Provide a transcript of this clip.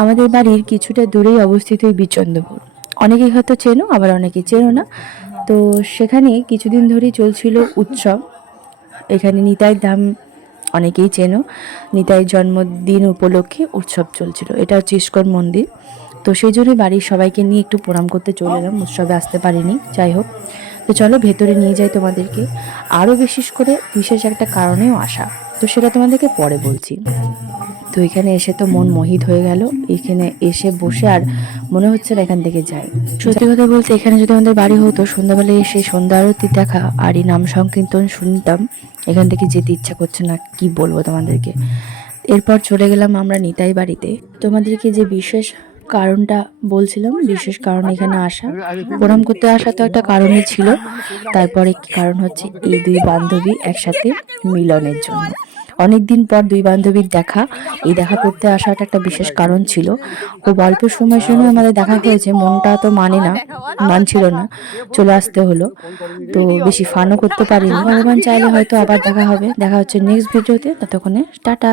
আমাদের বাড়ির কিছুটা দূরেই অবস্থিত এই বিচন্দ্রপুর। অনেকেই হয়তো চেনো, আবার অনেকে চেনো না। তো সেখানে কিছুদিন ধরেই চলছিল উৎসব। এখানে নিতাইয়ের ধাম অনেকেই চেনো। নিতাইয়ের জন্মদিন উপলক্ষে উৎসব চলছিল। এটা হচ্ছে ইস্কন মন্দির। তো সেই জন্যই বাড়ির সবাইকে নিয়ে একটু প্রণাম করতে চলে এলাম। উৎসবে আসতে পারিনি, যাই হোক। তো চলো ভেতরে নিয়ে যাই তোমাদেরকে। আরও বিশেষ একটা কারণেও আসা, তো সেটা তোমাদেরকে পরে বলছি। তো এখানে এসে তো মন মোহিত হয়ে গেল। এখানে এসে বসে আর মনে হচ্ছে না এখান থেকে যাই। সত্যি কথা বলতে এখানে যদি আমাদের বাড়ি হতো, সন্ধ্যাবেলায় এসে সন্ধ্যা আরতি দেখা আর এই নাম সংকীর্তন শুনতাম। এখান থেকে যেতে ইচ্ছা করছে না, কি বলবো তোমাদেরকে। এরপর চলে গেলাম আমরা নিতাই বাড়িতে। তোমাদেরকে যে বিশেষ কারণটা বলছিলাম, বিশেষ কারণ এখানে আসা, প্রণাম করতে আসা তো একটা কারণই ছিল। তারপরে কি কারণ হচ্ছে এই দুই বান্ধবী একসাথে মিলনের জন্য। অনেকদিন পর দুই বান্ধবীর দেখা, এই দেখা করতে আসাটা একটা বিশেষ কারণ ছিল। খুব অল্প সময়ের জন্য আমাদের দেখা হয়েছে, মনটা তো মানছিল না, চলে আসতে হলো। তো বেশি ফানও করতে পারিনি। ভগবান চাইলে হয়তো আবার দেখা হবে। দেখা হচ্ছে নেক্সট ভিডিওতে, ততক্ষণে টাটা।